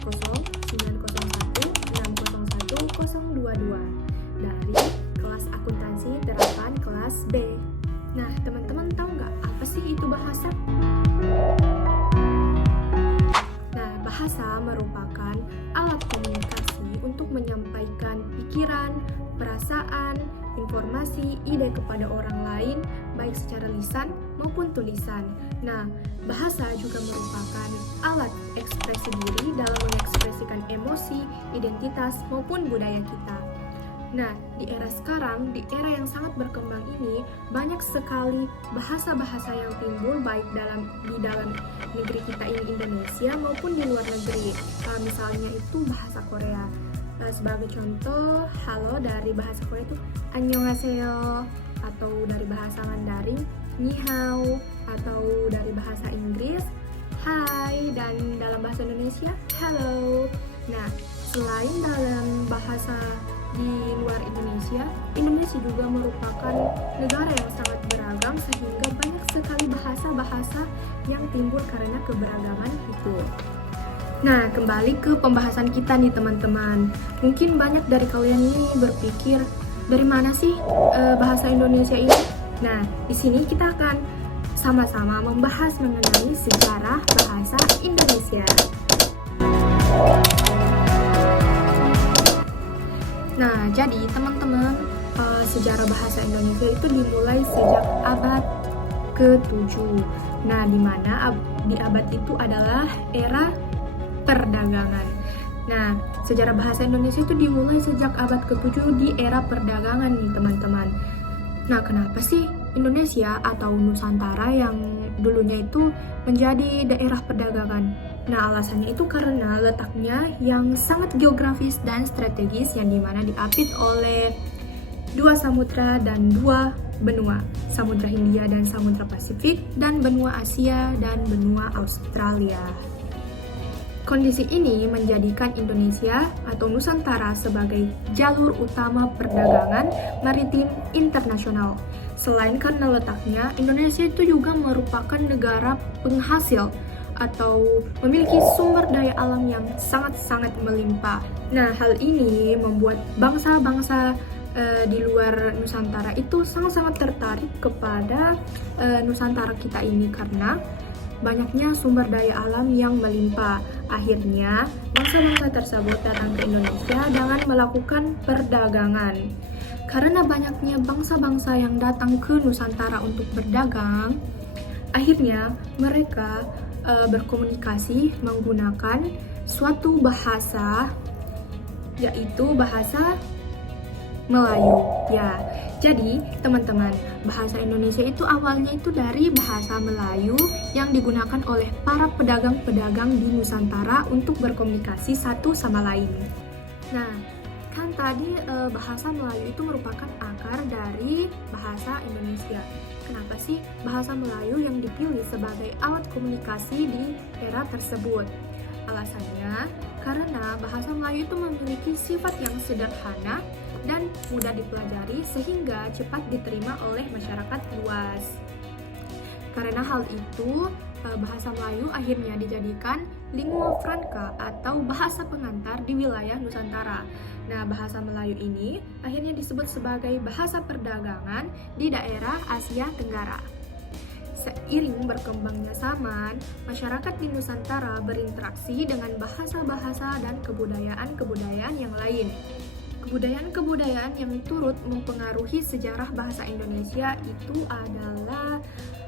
901 dari kelas akuntansi terapan kelas B. Nah, teman-teman tahu nggak apa sih itu bahasa? Nah, bahasa merupakan alat komunikasi untuk menyampaikan pikiran, perasaan, informasi, ide kepada orang lain, baik secara lisan maupun tulisan. Nah, bahasa juga merupakan alat ekspresi diri dalam mengekspresikan emosi, identitas, maupun budaya kita. Nah, di era sekarang, di era yang sangat berkembang ini, banyak sekali bahasa-bahasa yang timbul baik di dalam negeri kita ini Indonesia maupun di luar negeri. Misalnya itu bahasa Korea. Sebagai contoh, halo dari bahasa Korea itu annyeonghaseyo, atau dari bahasa Mandarin ni hao, atau dari bahasa Inggris hai, dan dalam bahasa Indonesia hello. Nah, selain dalam bahasa di luar Indonesia, Indonesia juga merupakan negara yang sangat beragam sehingga banyak sekali bahasa-bahasa yang timbul karena keberagaman itu. Nah, kembali ke pembahasan kita nih teman-teman. Mungkin banyak dari kalian ini berpikir, dari mana sih bahasa Indonesia ini? Nah, di sini kita akan sama-sama membahas mengenai sejarah bahasa Indonesia. Nah, jadi teman-teman, sejarah bahasa Indonesia itu dimulai sejak abad ke-7. Nah, di mana di abad itu adalah era perdagangan. Nah, sejarah bahasa Indonesia itu dimulai sejak abad ke-7 di era perdagangan nih teman-teman. Nah, kenapa sih Indonesia atau Nusantara yang dulunya itu menjadi daerah perdagangan? Nah, alasannya itu karena letaknya yang sangat geografis dan strategis yang dimana diapit oleh dua samudra dan dua benua, Samudra Hindia dan Samudra Pasifik, dan benua Asia dan benua Australia. Kondisi ini menjadikan Indonesia atau Nusantara sebagai jalur utama perdagangan maritim internasional. Selain karena letaknya, Indonesia itu juga merupakan negara penghasil atau memiliki sumber daya alam yang sangat-sangat melimpah. Nah, hal ini membuat bangsa-bangsa di luar Nusantara itu sangat-sangat tertarik kepada Nusantara kita ini karena banyaknya sumber daya alam yang melimpah. Akhirnya, bangsa-bangsa tersebut datang ke Indonesia dengan melakukan perdagangan. Karena banyaknya bangsa-bangsa yang datang ke Nusantara untuk berdagang, akhirnya mereka berkomunikasi menggunakan suatu bahasa, yaitu bahasa Melayu. Ya, jadi teman-teman, bahasa Indonesia itu awalnya itu dari bahasa Melayu yang digunakan oleh para pedagang-pedagang di Nusantara untuk berkomunikasi satu sama lain. Nah, kan tadi bahasa Melayu itu merupakan akar dari bahasa Indonesia. Kenapa sih bahasa Melayu yang dipilih sebagai alat komunikasi di era tersebut? Alasannya karena bahasa Melayu itu memiliki sifat yang sederhana dan mudah dipelajari sehingga cepat diterima oleh masyarakat luas. Karena hal itu, bahasa Melayu akhirnya dijadikan lingua franca atau bahasa pengantar di wilayah Nusantara. Nah, bahasa Melayu ini akhirnya disebut sebagai bahasa perdagangan di daerah Asia Tenggara. Seiring berkembangnya zaman, masyarakat di Nusantara berinteraksi dengan bahasa-bahasa dan kebudayaan-kebudayaan yang lain. Kebudayaan-kebudayaan yang turut mempengaruhi sejarah bahasa Indonesia itu adalah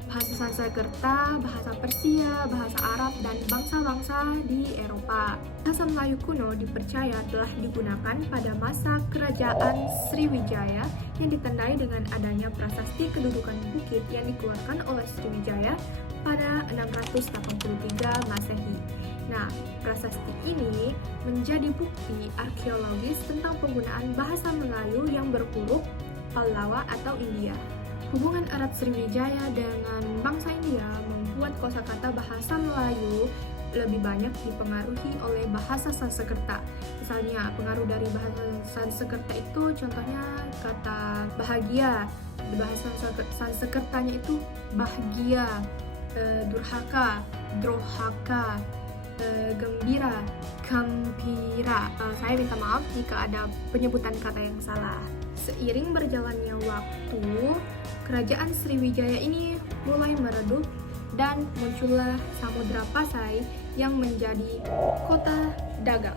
bahasa Sanskerta, bahasa Persia, bahasa Arab, dan bangsa-bangsa di Eropa. Bahasa Melayu kuno dipercaya telah digunakan pada masa kerajaan Sriwijaya yang ditandai dengan adanya prasasti kedudukan bukit yang dikeluarkan oleh Sriwijaya pada 683 Masehi. Nah, prasasti ini menjadi bukti arkeologis tentang penggunaan bahasa Melayu yang berhuruf Pallawa atau India. Hubungan erat Sriwijaya dengan bangsa India membuat kosakata bahasa Melayu lebih banyak dipengaruhi oleh bahasa Sanskerta. Misalnya, pengaruh dari bahasa Sanskerta itu contohnya kata bahagia. Di bahasa Sanskertanya itu bahagia, durhaka, drohaka. gembira, gembira. Saya minta maaf jika ada penyebutan kata yang salah. Seiring berjalannya waktu, kerajaan Sriwijaya ini mulai meredup dan muncullah Samudra Pasai yang menjadi kota dagang.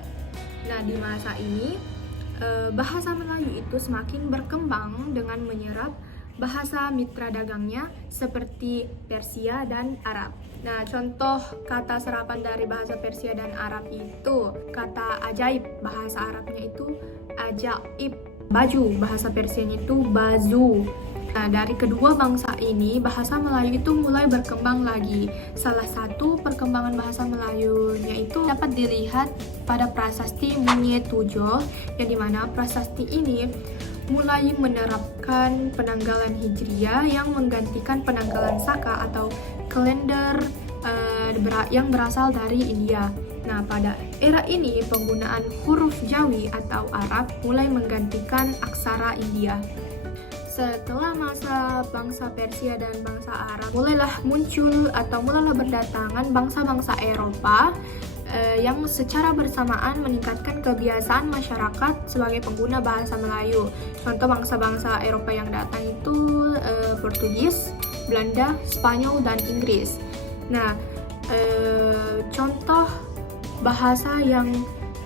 Nah, di masa ini bahasa Melayu itu semakin berkembang dengan menyerap bahasa mitra dagangnya seperti Persia dan Arab. Nah, contoh kata serapan dari bahasa Persia dan Arab itu kata ajaib, bahasa Arabnya itu ajaib. Baju, bahasa Persianya itu bazu. Nah, dari kedua bangsa ini, bahasa Melayu itu mulai berkembang lagi. Salah satu perkembangan bahasa Melayunya itu dapat dilihat pada prasasti Munye Tujoh, yang dimana prasasti ini mulai menerapkan penanggalan Hijriah yang menggantikan penanggalan Saka atau kalender yang berasal dari India. Nah, pada era ini penggunaan huruf Jawi atau Arab mulai menggantikan aksara India. Setelah masa bangsa Persia dan bangsa Arab, mulailah muncul atau mulailah berdatangan bangsa-bangsa Eropa yang secara bersamaan meningkatkan kebiasaan masyarakat sebagai pengguna bahasa Melayu. Contoh bangsa-bangsa Eropa yang datang itu Portugis, Belanda, Spanyol, dan Inggris. Nah, contoh bahasa yang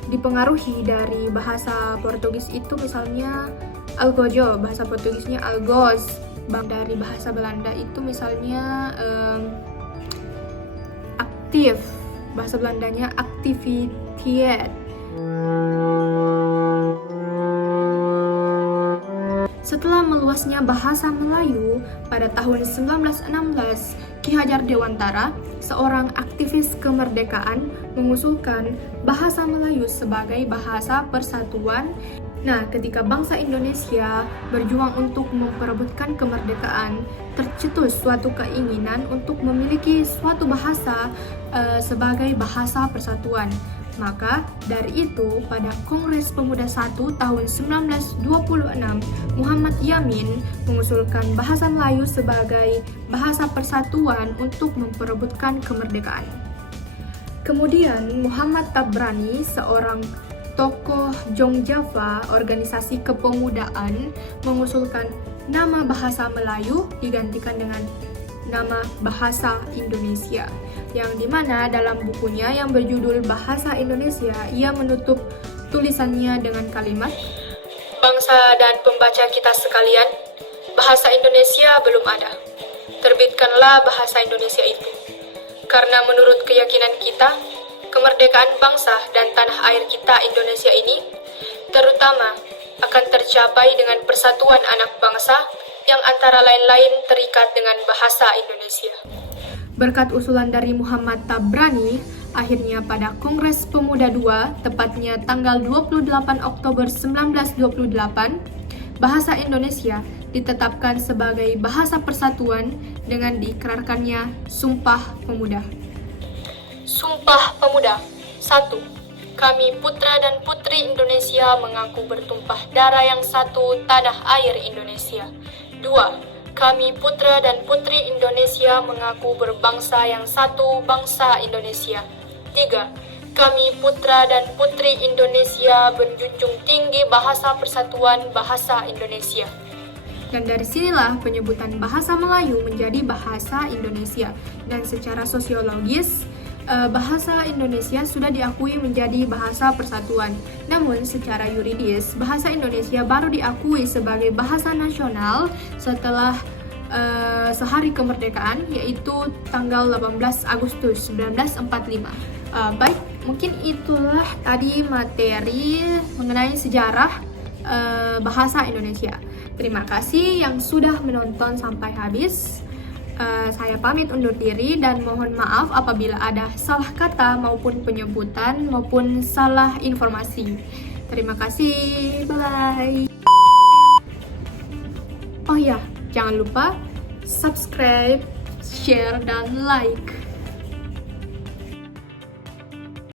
dipengaruhi dari bahasa Portugis itu misalnya Algojo, bahasa Portugisnya Algoz. Dari bahasa Belanda itu misalnya aktif, bahasa Belandanya activiteit. Setelah meluasnya bahasa Melayu, pada tahun 1916, Ki Hajar Dewantara, seorang aktivis kemerdekaan, mengusulkan bahasa Melayu sebagai bahasa persatuan. Nah, ketika bangsa Indonesia berjuang untuk memperebutkan kemerdekaan, tercetus suatu keinginan untuk memiliki suatu bahasa sebagai bahasa persatuan. Maka dari itu, pada Kongres Pemuda 1 tahun 1926, Muhammad Yamin mengusulkan bahasa Melayu sebagai bahasa persatuan untuk memperebutkan kemerdekaan. Kemudian Muhammad Tabrani, seorang tokoh Jongjava, organisasi kepemudaan, mengusulkan nama bahasa Melayu digantikan dengan nama bahasa Indonesia, yang dimana dalam bukunya yang berjudul Bahasa Indonesia, ia menutup tulisannya dengan kalimat, "Bangsa dan pembaca kita sekalian, bahasa Indonesia belum ada. Terbitkanlah bahasa Indonesia itu. Karena menurut keyakinan kita, kemerdekaan bangsa dan tanah air kita Indonesia ini, terutama akan tercapai dengan persatuan anak bangsa yang antara lain-lain terikat dengan bahasa Indonesia." Berkat usulan dari Muhammad Tabrani, akhirnya pada Kongres Pemuda II, tepatnya tanggal 28 Oktober 1928, bahasa Indonesia ditetapkan sebagai bahasa persatuan dengan diikrarkannya Sumpah Pemuda. Sumpah Pemuda. 1. Kami putra dan putri Indonesia mengaku bertumpah darah yang satu tanah air Indonesia. 2. Kami putra dan putri Indonesia mengaku berbangsa yang satu bangsa Indonesia. 3. Kami putra dan putri Indonesia menjunjung tinggi bahasa persatuan bahasa Indonesia. Dan dari sinilah penyebutan bahasa Melayu menjadi bahasa Indonesia. Dan secara sosiologis, bahasa Indonesia sudah diakui menjadi bahasa persatuan. Namun secara yuridis, bahasa Indonesia baru diakui sebagai bahasa nasional setelah sehari kemerdekaan, yaitu tanggal 18 Agustus 1945. Baik, mungkin itulah tadi materi mengenai sejarah bahasa Indonesia. Terima kasih yang sudah menonton sampai habis. Saya pamit undur diri dan mohon maaf apabila ada salah kata maupun penyebutan maupun salah informasi. Terima kasih, bye. Oh ya, jangan lupa subscribe, share, dan like.